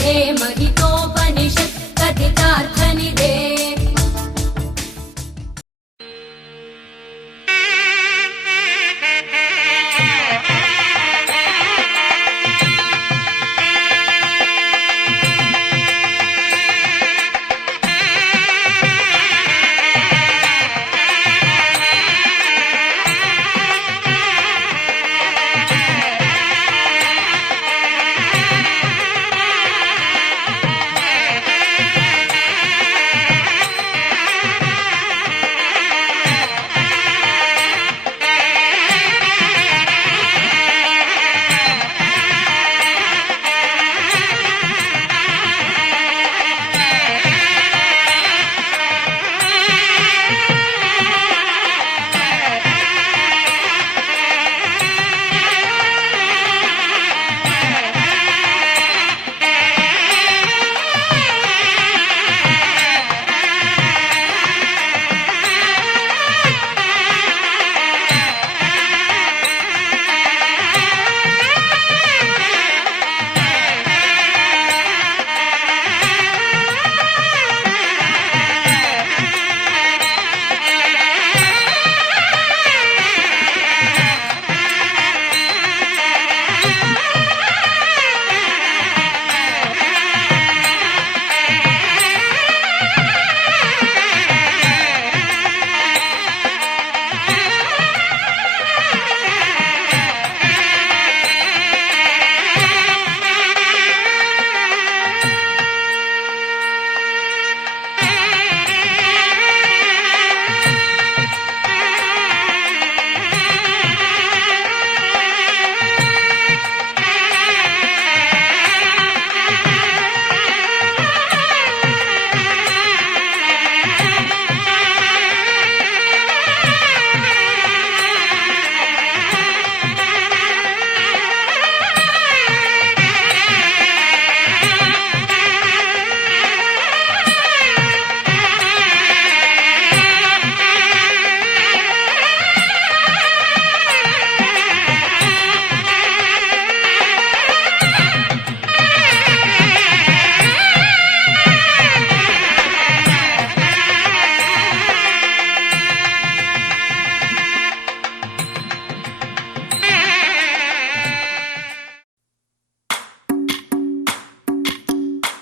निधे महितोपनिषत् कथितार्थनिधे।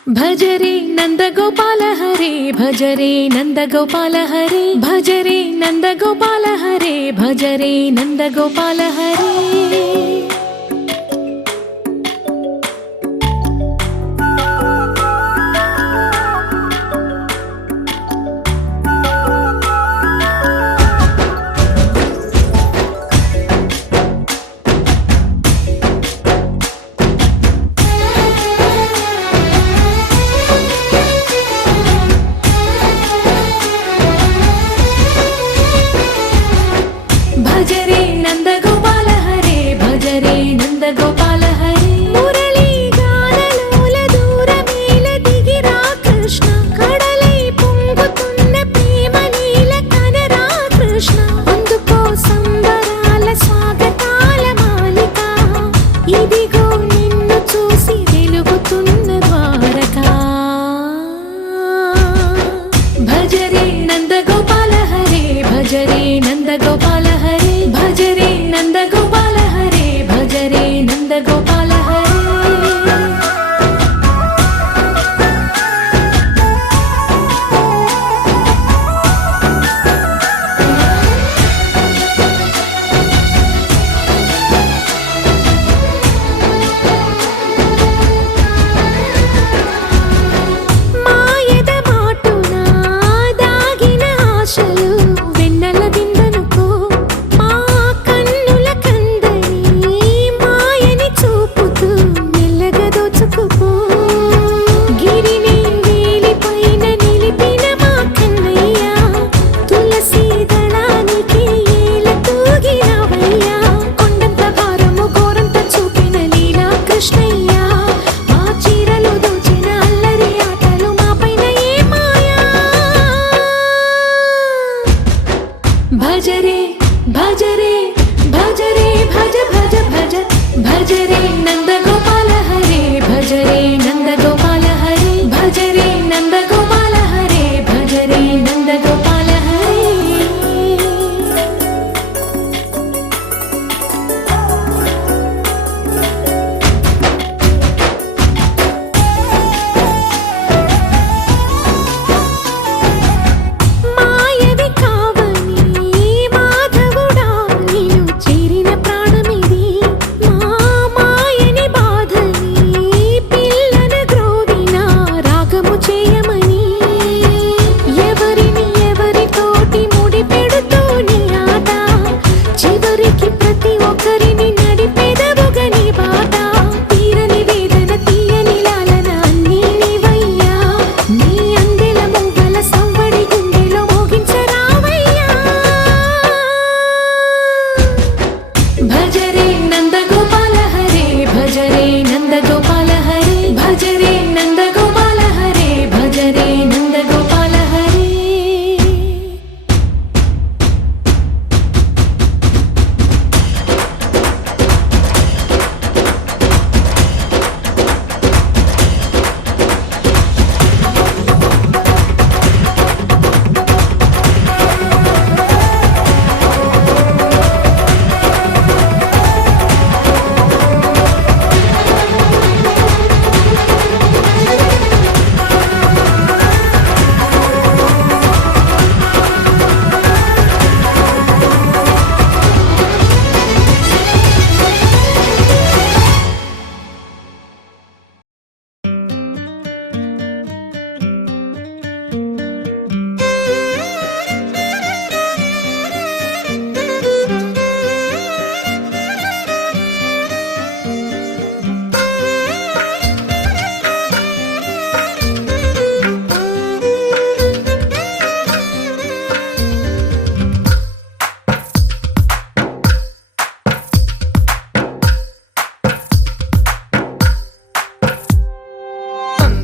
भज रे नंद गोपाल हरे, भज रे नंद गोपाल हरे, भज रे नंद गोपाल हरे, भज रे नंद गोपाल हरे। भज रे नंद गोपाल हरे, भज रे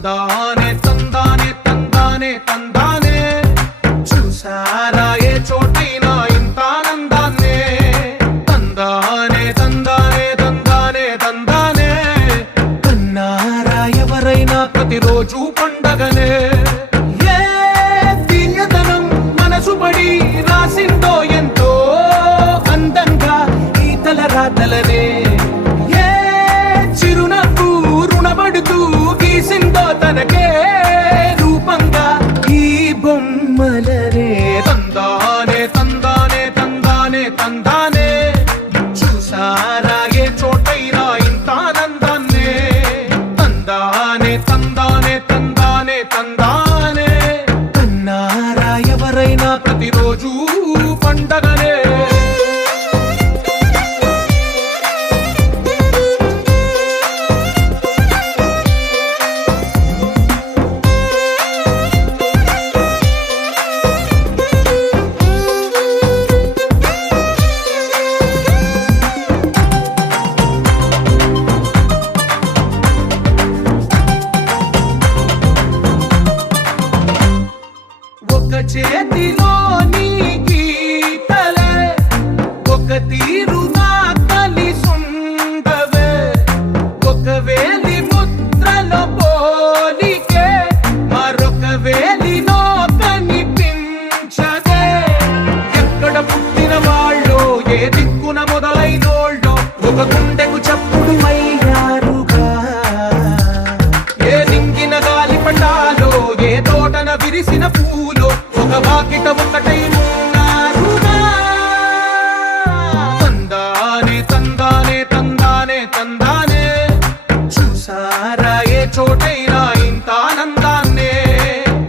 తందానే తందానే తందానే తందానే చూసారా ఏ చోటైనా ఇంత ఆనందాన్నే తందానే తందానే తందానే తందానే కన్నారా ఎవరైనా ప్రతిరోజు పండగనే ఏ దివ్యతనం మనసు పడి రాసిందో ఎంతో అందంగా ఈ తలరాతలనే ఏ చిరునవ్వు రుణపడుతూ గీసిందో తనకే రూపంగా ఈ బొమ్మలనే తందానే తందానే తందానే తందానే చూసారా ఏ చోటైనా ఇంత ఆనందాన్నే తందానే తందానే తందానే తందానే కన్నారా ఎవరైనా ప్రతిరోజు పండగనే ఒక చేతిలో నీ గీతలే ఒక తీరుగా కలిసుండవే ఒక వేలి ముద్రలో పోలికే మరొక వేలిలో కనిపించదే ఎక్కడ పుట్టిన వాళ్ళో ఏ దిక్కున మొదలైనోళ్ళో ఒక గుండెకు చప్పుడు అయ్యారుగా ఏ దింగిన గాలి పటాలో ఏ తోటన విరిసిన పూలో ఒక వాకిట ఒకటై ఉన్నారుగా తందానే తందానే తందానే తందానే చూసారా ఏ చోటైనా ఇంత ఆనందాన్నే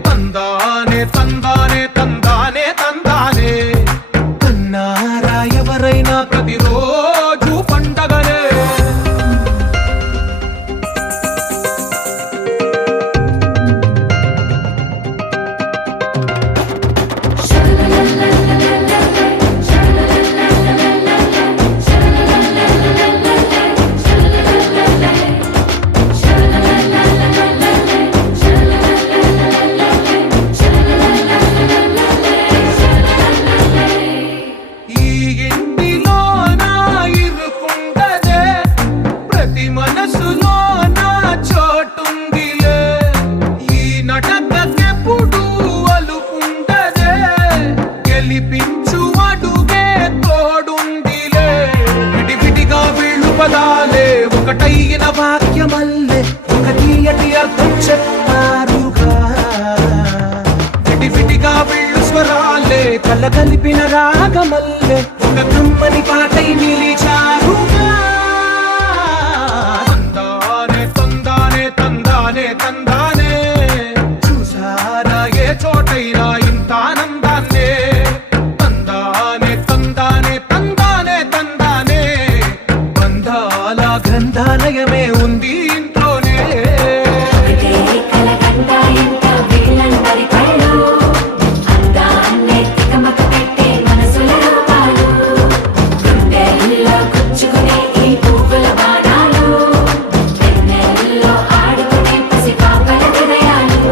తందానే తందానే తందానే తందానే కన్నారా ఎవరైనా ప్రతిరోజు పండగనే ఈ ఇంటిలో నా ఇరుకుండదే ప్రతి మనసులో నా చోటుందిలే ఈ నటకెప్పుడు అలుకుండదే గెలిపించు అడుగే తోడుందిలే విడివిడిగా వీళ్ళు పదాలే ఒకటైన వాక్యమల్లే ఒక తీయటి అర్థం చెప్పారుగా విడివిడిగా వీళ్ళు స్వరాలే కల కలిపిన రాగమల్లే ఒక కమ్మని పాటై నిలిచారుగా తందానే తందానే తందానే తందానే చూసారా ఏ చోటైనా ఇంత ఆనందాన్నే తందానే తందానే తందానే తందానే బంధాల గ్రంథాలయమే ఉంది ఇంట్లోనే కలకండ ఎంత వీళ్ళందరి కళ్ళు అందాన్నే తికమక పెట్టే మనసుల రూపాలు గుండెల్లో గుచ్చుకునే ఈ పువ్వుల బాణాలు వెన్నెల్లో ఆడుకునే పసిపాపల హృదయాలు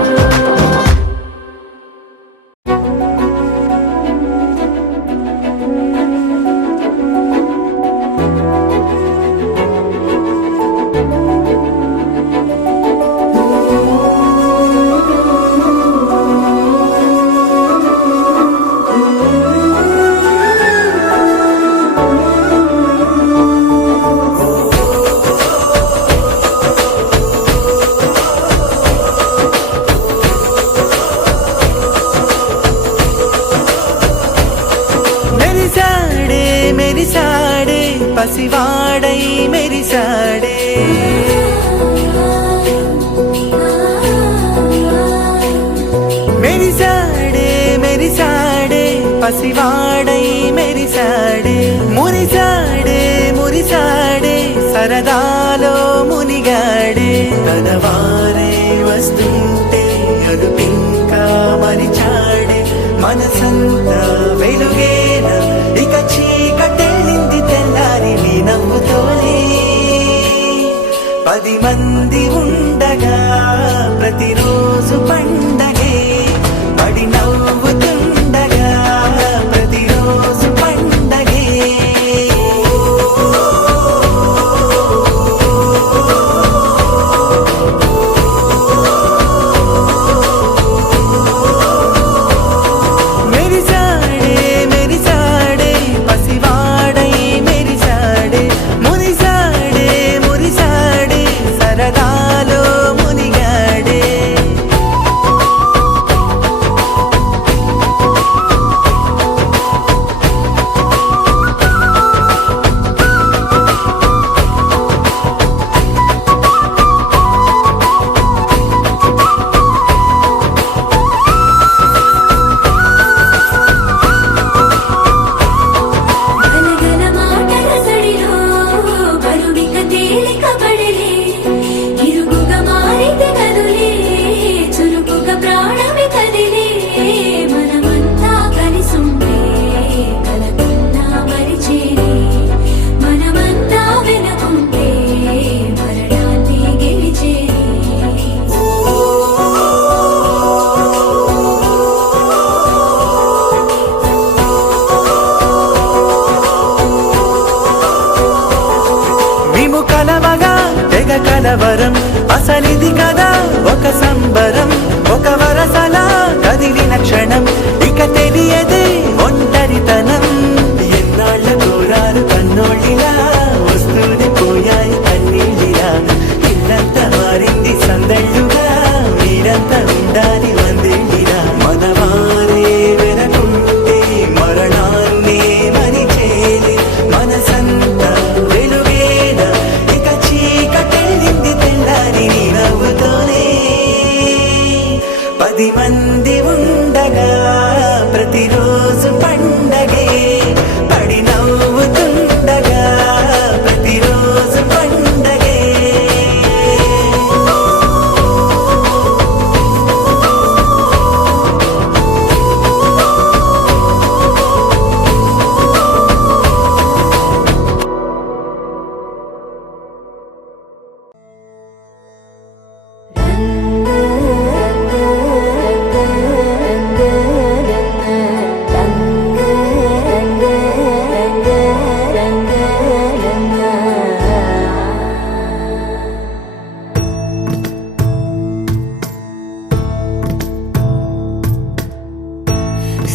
మెరిసాడే మెరిసాడే పసివాడై మెరిసాడే మెరిసాడే మెరిసాడే పసివాడై మెరిసాడే మురిసాడే మురిసాడే సరదాలో మునిగాడే తనవారే వస్తుంటే అదుపింకా మరిచాడే మనసంతా వెలుగేన ఇక చీకటెళ్ళింది తెల్లారి నీ నవ్వుతోనే 10 మంది ఉండగా ప్రతి అసలిది కదా ఒక సంబరం, ఒక వరసలా కదిలిన క్షణం, ఇక తెలియదే ఒంటరితనం. ఎన్నాళ్ళ కోరాలు కన్నోళ్ళిలా వస్తూనే పోయాయి కన్నీళ్ళిలా, ఇల్లంతా మారింది సందళ్ళుగా, మీరంతా ఉండాలి వందేళ్ళిలా. మనవారే వెనకుంటే మరణాన్నే మరిచేలి, మనసంతా వెలుగేనా ఇక చీకటెళ్ళింది తెల్లారి నీ నవ్వుతోనే. 10 మంది ఉండగా ప్రతిరోజు పండగే, పడి నవ్వుతుండగా ప్రతిరోజు పండగే.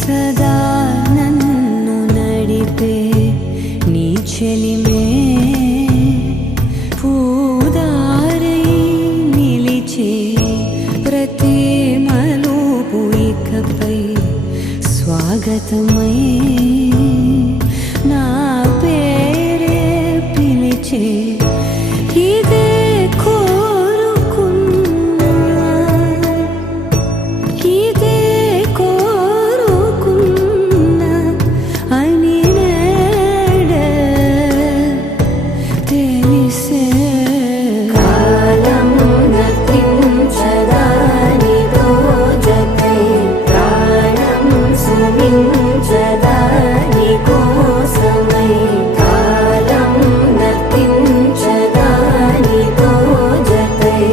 సదా నన్ను నడిపే నీ చెలిమే, పూదారై నిలిచే ప్రతి మలుపు ఇకపై స్వాగతమై నా పేరే పిలిచే. ఇదే కోరుకున్నా, ఇదే కోరుకున్నా అని నేడే తెలిసే. కాలం నర్తించదా నీతో జతై, ప్రాణం సుమించదా నీ కోసమై. కాలం నర్తించదా నీతో జతై.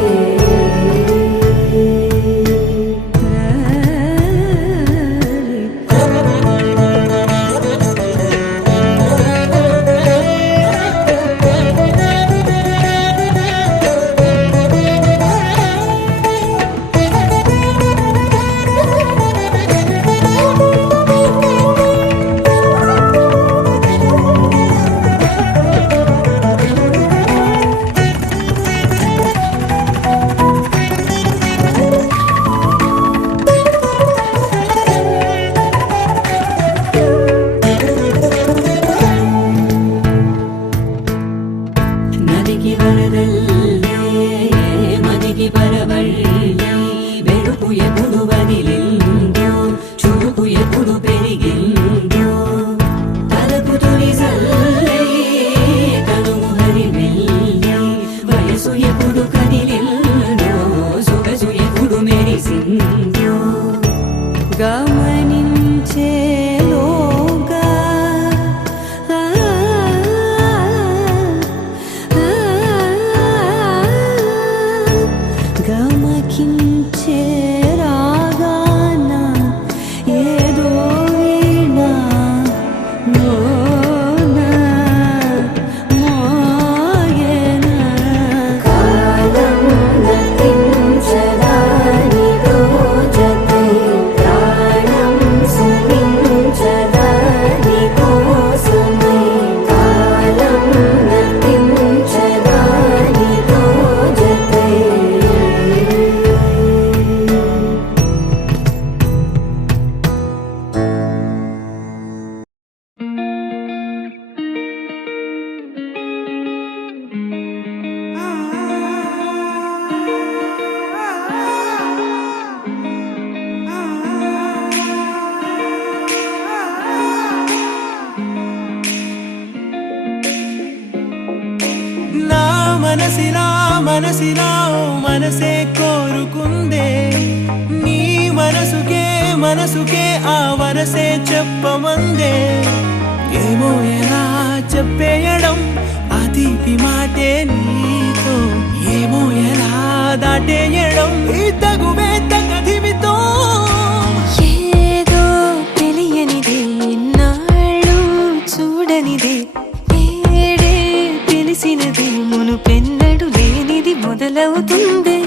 నదికి వరదల్లే మదికి పరవళ్ళే, వెలుపు ఎప్పుడు వదిలిందో చురుకు ఎప్పుడు పెరిగిందో. తలపు తొలి జల్లే కనుము హరివెల్లే, వయసు ఎప్పుడు కదిలిందో సొగసు ఎప్పుడు మెరిసిందో. గమనించేలోగా గమకించే రాగాన ఏదో వీణా మోనా మోయేనా. కాలం నర్తించదా నీతో జతై, ప్రాణం సుమించదా నీ కోసమై. కాలం నర్తించదా నీతో జతై. నా మనసిలా మనసిలా ఓ మనసే కోరుకుందే, నీ మనసుకే మనసుకే ఆ వరసే చెప్పమందే. ఏమో ఎలా చెప్పేయడం ఆ తీపి మాటే నీతో, ఏమో ఎలా దాటేయడం ఈ తగువే తగదిమితో. ఏదో తెలియనిదే నాళ్ళు చూడనిదే, ఏడే తెలిసినదే మునుపెన్నడు లేనిది మొదలవుతుంది.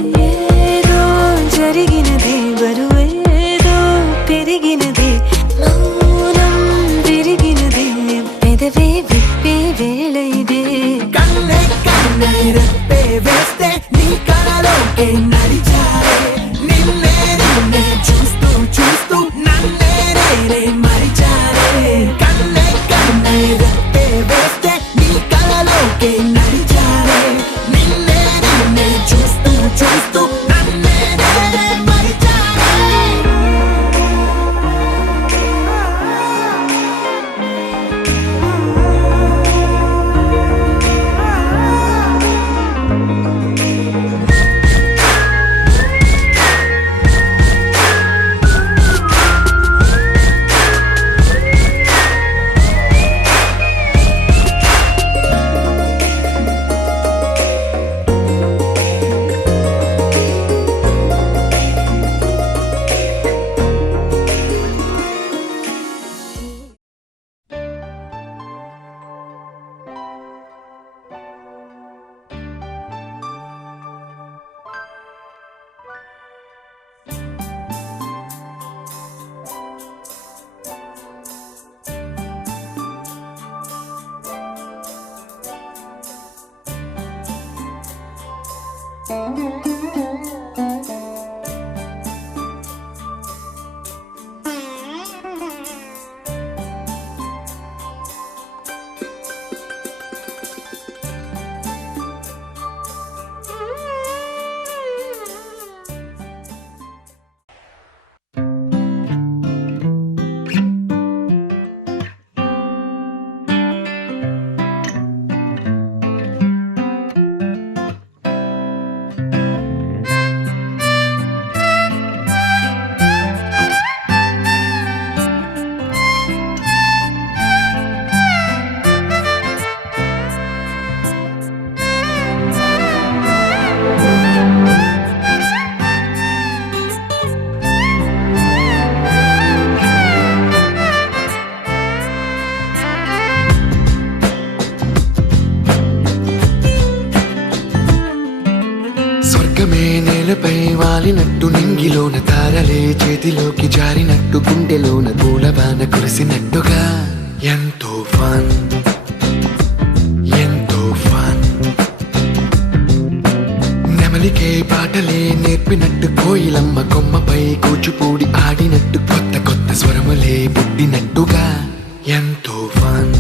వాలినట్టు నింగిలోన తారలే చేతిలోకి జారినట్టు గుండెలోన పూలబాన కురిసినట్టుగా ఎంతో ఫన్ ఎంతో ఫన్ నెమలికే పాటలే నేర్పినట్టు కోయిలమ్మ కొమ్మపై కూచిపూడి ఆడినట్టు కొత్త కొత్త స్వరములే పుట్టినట్టుగా ఎంతో ఫన్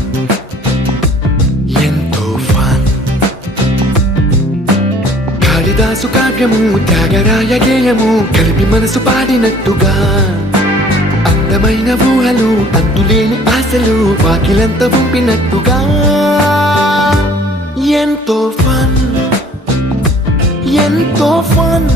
ఎంతో ఫన్ కాళిదాసు కావ్యము త్యాగరాయ గేయము కలిపి మనసు పాడినట్టుగా అందమైన ఊహలు అంతులేని ఆశలు వాకిలంత పంపినట్టుగా ఎంతో ఫన్ ఎంతో ఫన్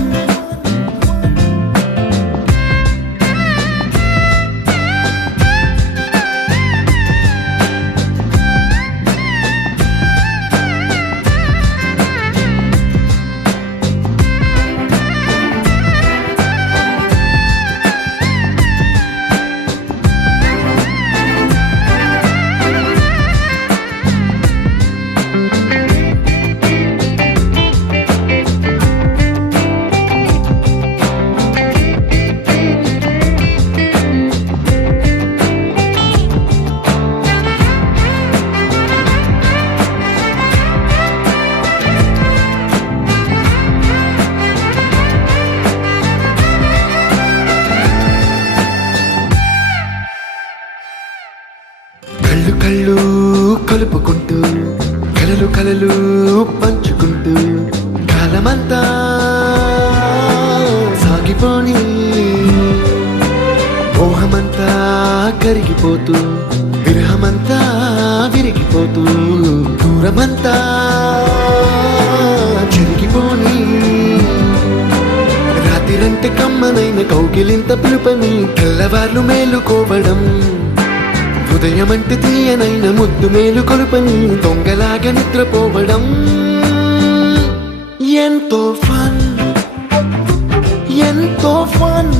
కళ్ళు కళ్ళు కలుపుకుంటూ కలలు కలలు పంచుకుంటూ కాలమంతా సాగిపోని మోహమంతా కరిగిపోతూ విరహమంతా విరిగిపోతూ దూరమంతా చెరిగిపోని రాత్రిరంటే కమ్మనైన కౌగిలింత పిలుపని తెల్లవార్లు మేలుకోవడం ఉదయమంటే తీయనైన ముద్దు మేలు కొలుపని దొంగలాగా నిద్రపోవడం ఎంతో ఫన్ ఎంతో ఫన్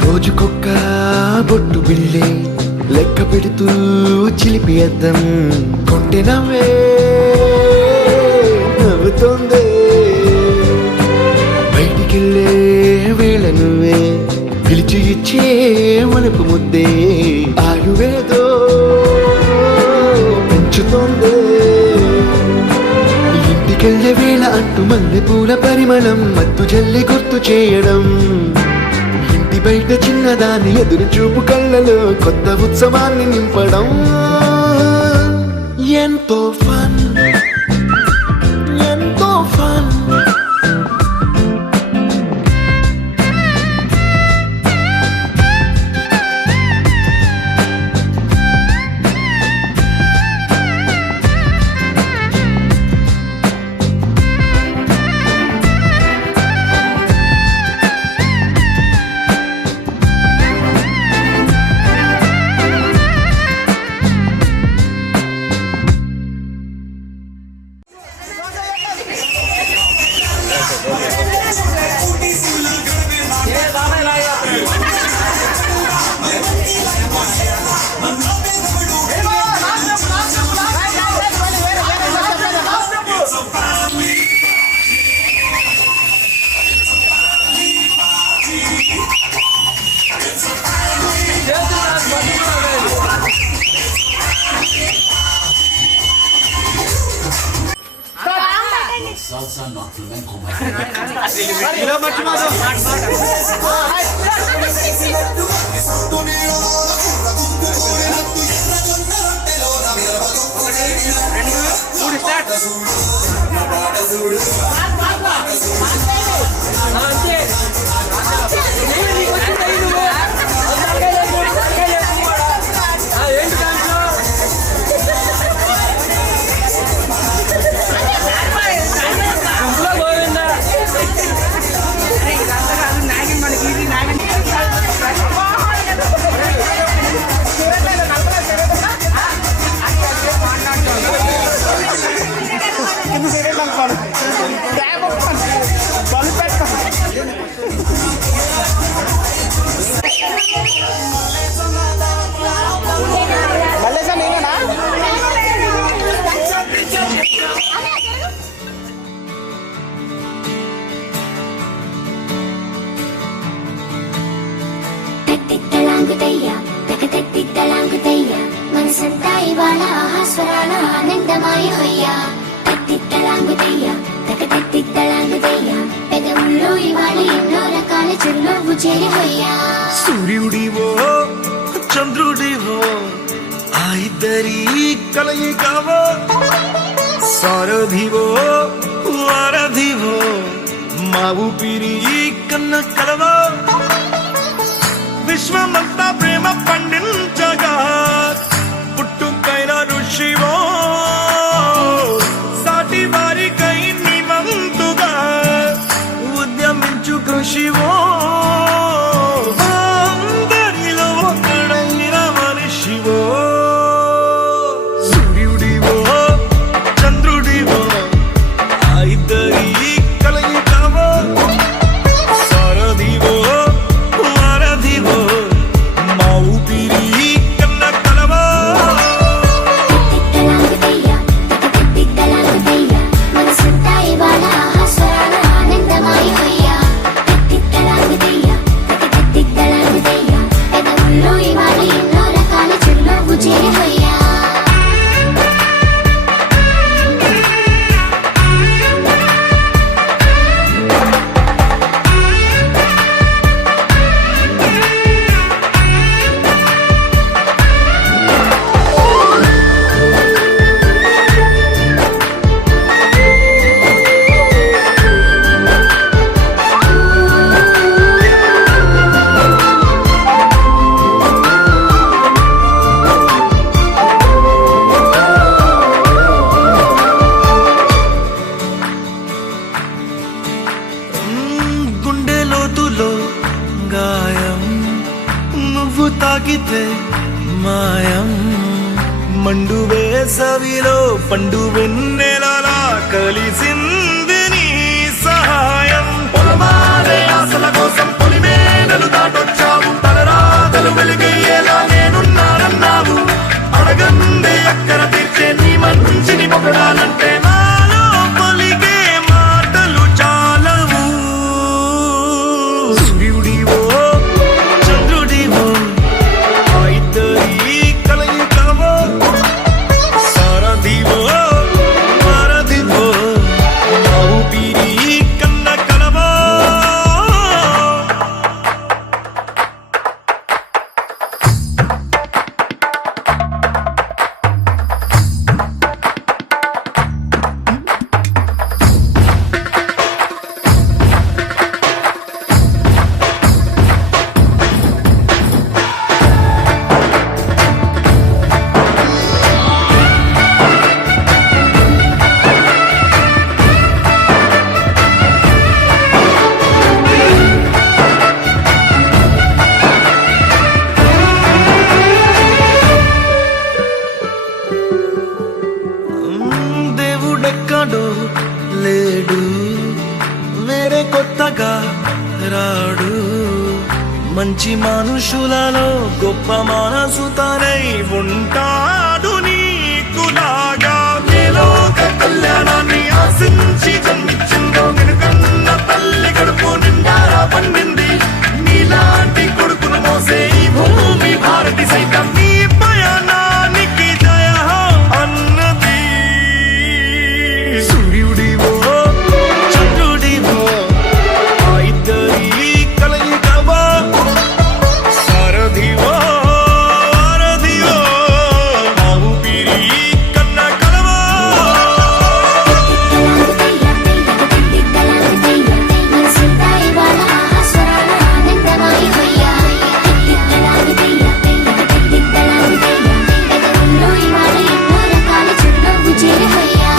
రోజుకొక్క బొట్టు బిళ్ళే లెక్క పెడుతూ చిలిపి అద్దం కొంటె నవ్వే నవ్వుతోందే బయటికెళ్ళే వేళ నువ్వే పిలిచి ఇచ్చే మనపు ముద్దే ఆయువేదో పెంచుతోందే ఇంటికెళ్ళే వేళ అంటూ మల్లె పూల పరిమళం మత్తు జల్లి గుర్తు చేయడం బయట చిన్నదాని ఎదురు చూపు కళ్ళలో కొత్త ఉత్సవాన్ని నింపడం ఎంతో ఫన్ ఎంతో ఫన్ చేరిపోయా సూర్యుడివో చంద్రుడివో ఆ ఇద్దరి కలయికవో సారథివో వారధివో మా ఊపిరి కన్న కలవో విశ్వమంతా ప్రేమ పండించగా పుట్టుకైన ఋషివో సాటి వారికై నిమంతుగా ఉద్యమించు కృషివో అందరిలో ఒకడైన మనిషివో సూర్యుడివో చంద్రుడివో ఆ ఇద్దరి కలయికవో సారథివో వారధివో మా ఊపిరి కన్న కలవో తిక్కలాగుతయ్యా తిక్కలాగుతయ్యా మనసంతా ఇవాళ ఆస్వాదన ఆనందమాయిపోయా తిక్కలాగుతయ్యా తిక్కలాగుతయ్యా పెదవుల్లో ఇవాళ ఎన్నో రకాల చిరునవ్వు చేరిపోయా గుండె లోతులో గాయం నువ్వు తాకితే మాయం మండు వేసవిలో పండు వెన్నెలలా కలిసింది నీ సహాయం పొలమారే ఆశల కోసం పొలిమేనలు దాటొచ్చావు తలరాతలు వెలుగయ్యేలా నేనున్నానన్నావు అడగందే అక్కర తీర్చే నీ మంచిని పొగడాలంటే నాలో పలికే మాటలు చాలవు సూర్యుడివో చంద్రుడివో ఆ ఇద్దరి కలయికవో సారథివో వారధివో మా ఊపిరి కన్న కలవో దేవుడెక్కడో లేడు వేరే కొత్తగా రాడు మంచి మనుషులలో గొప్ప మనసు తనై ఉంటాడు నీకులాగా లోక కళ్యాణాన్ని ఆశించి జన్మించిందో నిన్నుకన్న తల్లి కడుపు నిండారా పండింది నీలాంటి కొడుకును మోసే ఈ భూమి భారతి సైతం నీ పయనానికి జయ అన్నది సూర్యుడివో చంద్రుడివో ఆ ఇద్దరి కలయికవో సారథివో వారధివో మా ఊపిరి కన్న కలవో తిక్కలాగుతయ్యా మనసంతా ఇవాళ ఆస్వాదన ఆనందమాయిపోయా తిక్కలాగుతయ్యా పెదవుల్లో ఇవాళ ఎన్నో రకాల చిరునవ్వు చేరిపోయా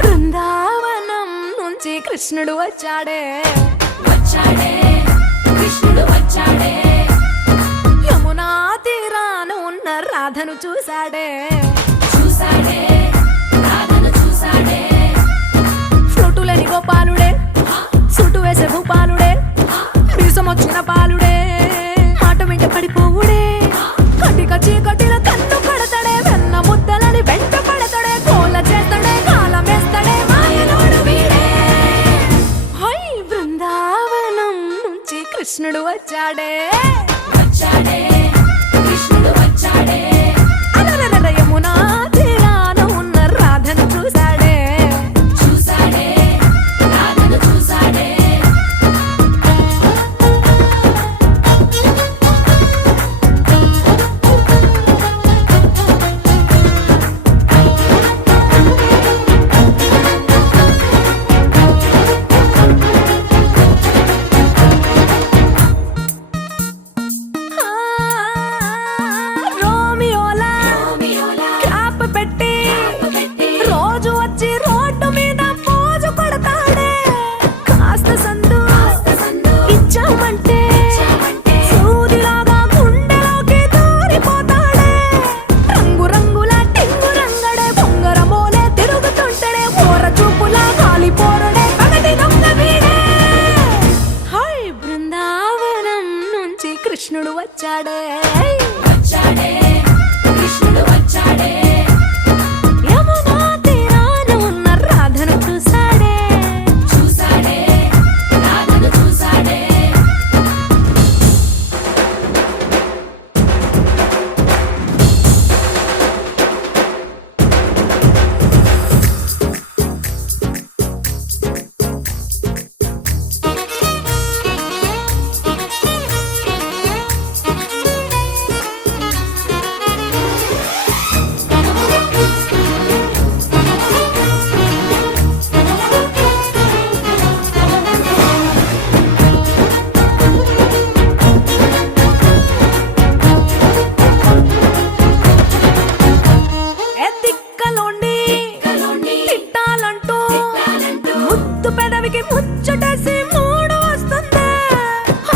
బృందావనం నుంచి కృష్ణుడు వచ్చాడే కృష్ణుడు వచ్చాడే యమునా తీరాన ఉన్న రాధను చూశాడే రాధను చూసాడే ఫ్లూటులని గోపాలుడే సుటు వేసే భూపాలుడే మీసం వచ్చిన పాలుడే మాట వెంట పడిపోవుడే వచ్చాడే వచ్చాడే కృష్ణుడు వచ్చాడే అలరల యమునా తీరాన ఉన్న రాధను చూశాడే చూసాడే రాధను చూసాడే రోమియోలా రోమియోలా క్యాప్ పెట్టి పెట్టి రోజు వచ్చి రోడ్డు మీద పోజు కొడతాడే కాస్త సందు సందు ఇచ్చామంటే ఇచ్చామంటే సూదిలాగా గుండెలోకి దూరిపోతాడే రంగు రంగుల టింగు రంగడే బొంగరమోలే తిరుగుతుంటడే ఓర చూపులా కాలిపోరడే పగటి దొంగ వీడే హాయ్ బృందావనం నుంచి కృష్ణుడు వచ్చాడే వచ్చాడే కృష్ణుడు వచ్చాడే యమునా తీరాన ఉన్న రాధను చూశాడే చూసాడే రాధను చూసాడే ఎత్తిక్కలోండి కలోండి తిట్టాలంటూ తిట్టాలంటూ ముద్దు పెదవికి ముచ్చటేసి మూడు వస్తుంది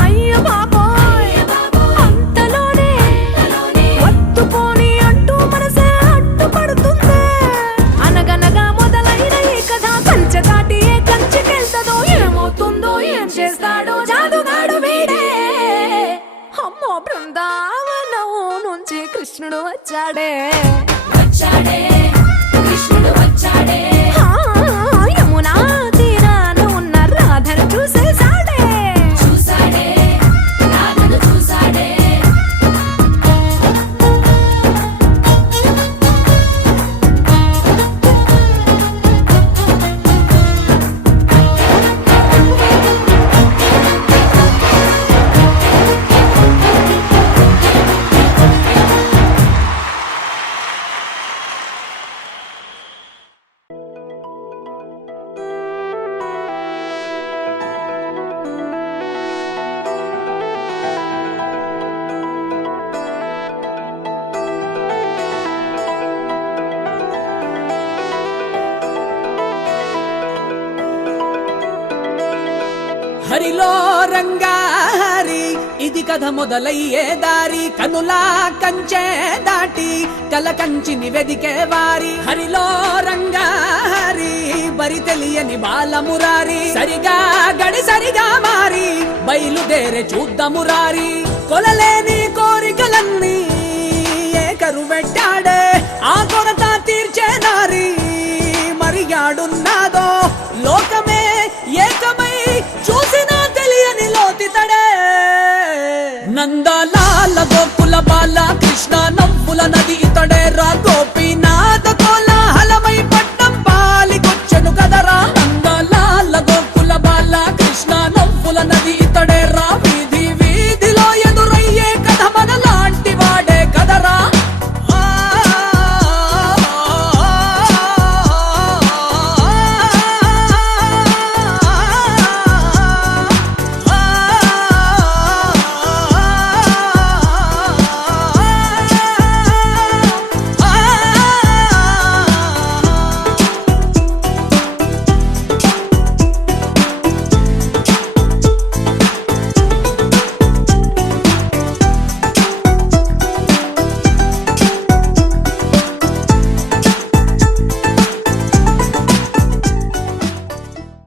అయ్య బాబోయ్ బాబోయ్ అంతలోనే కలోనే వత్తుపోని అంటూ మనసే అడ్డుపడుతుంది అనగనగా మొదలైన ఈ కథ కంచె దాటి ఏ కంచెకెళ్తదో ఏమవుతుందో ఏం చేస్తాడో జాదుగాడు వీడే అమ్మో బృందావనం నుంచి కృష్ణుడు వచ్చాడే వచ్చాడే కృష్ణుడు వచ్చాడే ఆ, యమునా తీరాన ఉన్న రాధను చూసేశాడే చూసాడే రాధను చూసాడే హరిలో రంగా హరి ఇది కథ మొదలయ్యే దారి కనులా కంచే దాటి కల కంచిని వెదికే వారి హరిలో రంగా హరి బరి తెలియని బాలమురారి సరిగా గడి సరిగా మారి బయలుదేరే చూద్దామురారి కొలలేని కోరికలన్నీ ఏకరువెట్టాడే ఆ కొరత తీర్చే నారి మరిగాడున్నాదో లోకమే ఏకమై చూసినా తెలియని లోతితడే నందలాల గోకుల బాల కృష్ణ నవ్వుల నది ఇతడే రాగో